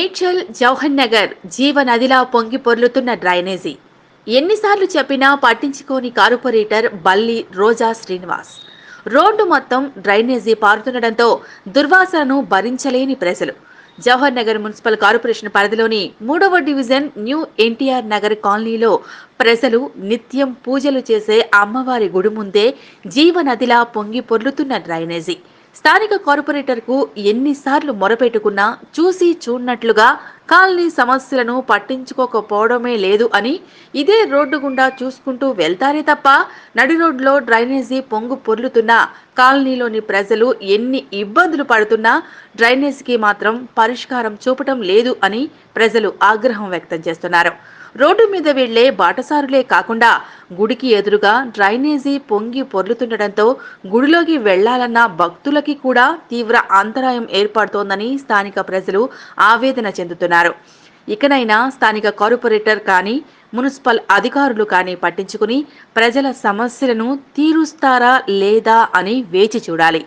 మేడ్చల్ జవహర్ నగర్ జీవనదిలా పొంగి పొర్లుతున్న డ్రైనేజీ ఎన్నిసార్లు చెప్పినా పట్టించుకోని కార్పొరేటర్ బల్లి రోజా శ్రీనివాస్. రోడ్డు మొత్తం డ్రైనేజీ పారుతుండటంతో దుర్వాసనను భరించలేని ప్రజలు. జవహర్ నగర్ మున్సిపల్ కార్పొరేషన్ పరిధిలోని 3వ డివిజన్ న్యూ ఎన్టీఆర్ నగర్ కాలనీలో ప్రజలు నిత్యం పూజలు చేసే అమ్మవారి గుడి ముందే జీవనదిలా పొంగి పొర్లుతున్న డ్రైనేజీ. స్థానిక కార్పొరేటర్కు ఎన్నిసార్లు మొరపెట్టుకున్నా చూసి చూడనట్లుగా కాలనీ సమస్యలను పట్టించుకోకపోవడమే లేదు అని, ఇదే రోడ్డు గుండా చూసుకుంటూ వెళ్తారే తప్ప నడి రోడ్లో డ్రైనేజీ పొంగు పొర్లుతున్న కాలనీలోని ప్రజలు ఎన్ని ఇబ్బందులు పడుతున్నా డ్రైనేజీకి మాత్రం పరిష్కారం చూపటం లేదు అని ప్రజలు ఆగ్రహం వ్యక్తం చేస్తున్నారు. రోడ్డు మీద వెళ్లే బాటసారులే కాకుండా గుడికి ఎదురుగా డ్రైనేజీ పొంగి పొర్లుతుండటంతో గుడిలోకి వెళ్లాలన్న భక్తులకి కూడా తీవ్ర అంతరాయం ఏర్పడుతోందని స్థానిక ప్రజలు ఆవేదన చెందుతున్నారు. ఇకనైనా స్థానిక కార్పొరేటర్ కానీ మున్సిపల్ అధికారులు కానీ పట్టించుకుని ప్రజల సమస్యలను తీరుస్తారా లేదా అని వేచి చూడాలి.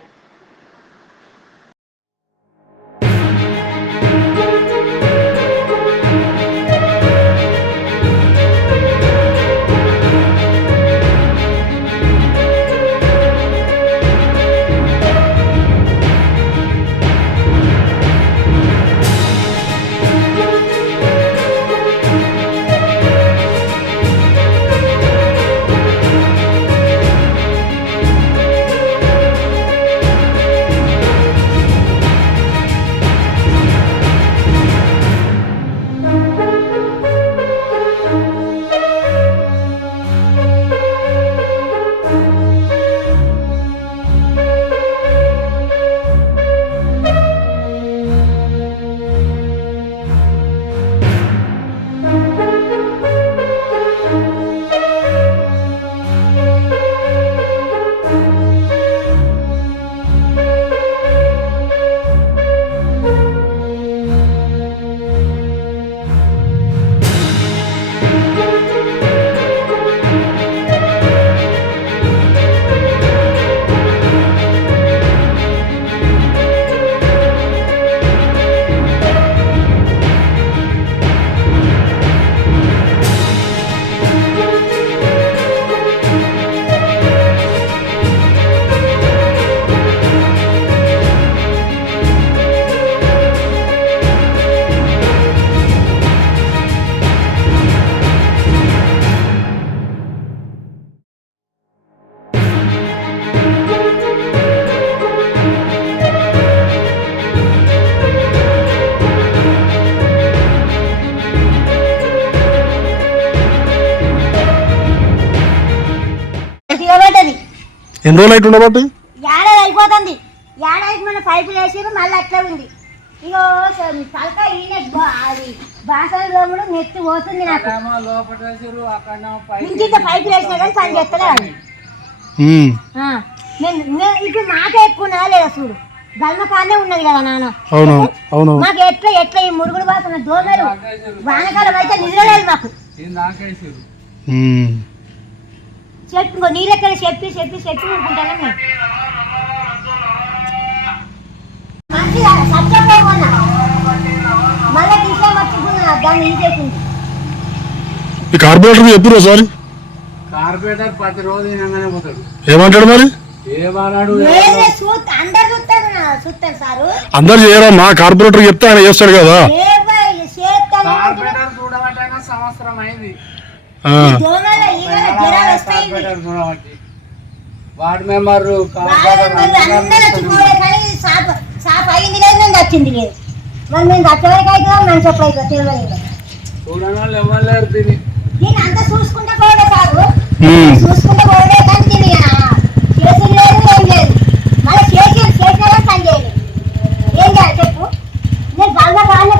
ఎన్ని రోజులు అయితే ఉండబట్టి ఏడాది అయిపోతుంది. ఏడాదికి మన పైపులు వేసారు, మళ్ళీ అట్లా ఉంది. ఇగో తలక ఈయన అది బాసలు కూడా నెత్తి పోతుంది నాకు. ఇంత పైపులు వేసినా కానీ పని చేస్తలేదు. ఇప్పుడు మాకే ఎక్కువ లేదా చూడు, గల్మకానే ఉన్నది కదా నాన్న. మాకు ఎట్లా ఎట్లా ఈ మురుగుడు బాసన దోమలు వానకాలం అయితే నిద్రలేదు మాకు. చెప్పు నీళ్ళెక్కడ చెప్పి చెప్పి చెప్పి అనుకుంటాను మేము. మంచిగా సత్యంగా ఉన్నా మళ్ళీ విషయం వచ్చుకున్నా దాన్ని తీసేసింది. కార్పొరేటర్ ఎప్పుడు సార్ కార్పొరేటర్ ప్రతిరోజు పోతాడు. ఏమంటాడు మరి? అందరు చూస్తారు సారు. అందరు చేయరమ్మా, కార్పొరేటర్ చెప్తే ఆయన చేస్తాడు కదా. కార్పొరేటర్ చూడబట్టాక సంవత్సరం అయింది. వార్డు మెంబర్ అయింది లేదు, మేము వచ్చింది లేదు. మరి మేము వచ్చేవరకు అవుతుందా మంచి ఎప్పుడు తెలియదు. చూడని వాళ్ళు ఎవరు లేరు. దీన్ని అంతా చూసుకుంటే పోలే సారు, చూసుకుంటే పోలే. కానీ దీన్ని చేసి లేదు ఏం లేదు. మళ్ళీ చేసినా పని చేయలేదు. ఏం చేయాలి చెప్పు. నేను బాగా బాగానే